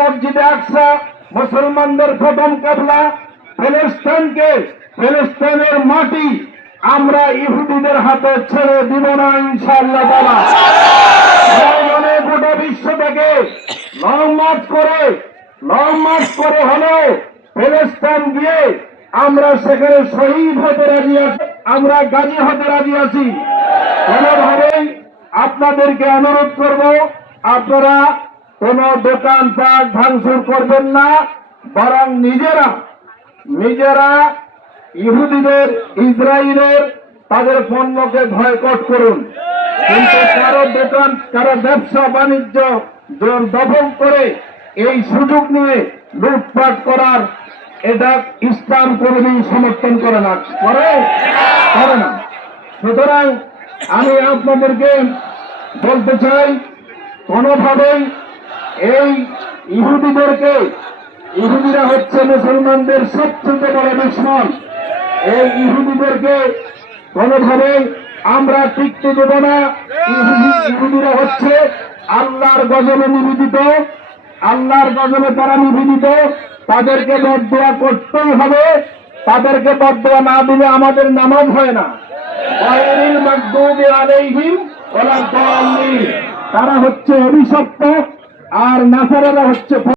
মসজিদে আকসা মুসলমানদের প্রথম কিবলা, ফিলিস্তিনের মাটি আমরা ইহুদিদের হাতে ছেড়ে দিব না ইনশাআল্লাহ তাআলা। গোটা বিশ্ব থেকে লং মার্চ করে হলেও ফিলিস্তিন গিয়ে আমরা সেখানে শহীদ হতে রাজি আছি, আমরা গাজী হতে রাজি আছি। কোনোভাবেই আপনাদেরকে অনুরোধ করব, আপনারা কোন দোকানপাট ভাঙচুর করবেন না, বরং নিজেরা ইহুদিদের, ইসরায়েলের তাদের পণ্যকে বয়কট করুন। কিন্তু কারো দোকান, কারো ব্যবসা বাণিজ্য দখল করে এই সুযোগ নিয়ে লুটপাট করার, এটা ইসলাম কোনদিন সমর্থন করে না। সুতরাং আমি আপনাদেরকে বলতে চাই, কোনোভাবেই এই ইহুদিরা হচ্ছে মুসলমানদের সবচেয়ে বড় দুশমন। এই ইহুদিদেরকে কোনোভাবেই আমরা টিকতে দেব না। ইহুদিরা হচ্ছে আল্লাহর গজবে নিবেদিত, আল্লাহর গজবে তারা নিবেদিত। তাদেরকে বদদোয়া করতেই হবে, তাদেরকে বদদোয়া না দিলে আমাদের নামাজ হয় না। গায়রিল মাগদুবি আলাইহিম ওয়ালাদ দাল্লিন, তারা হচ্ছে অভিশপ্ত, আর নাসারারা হচ্ছে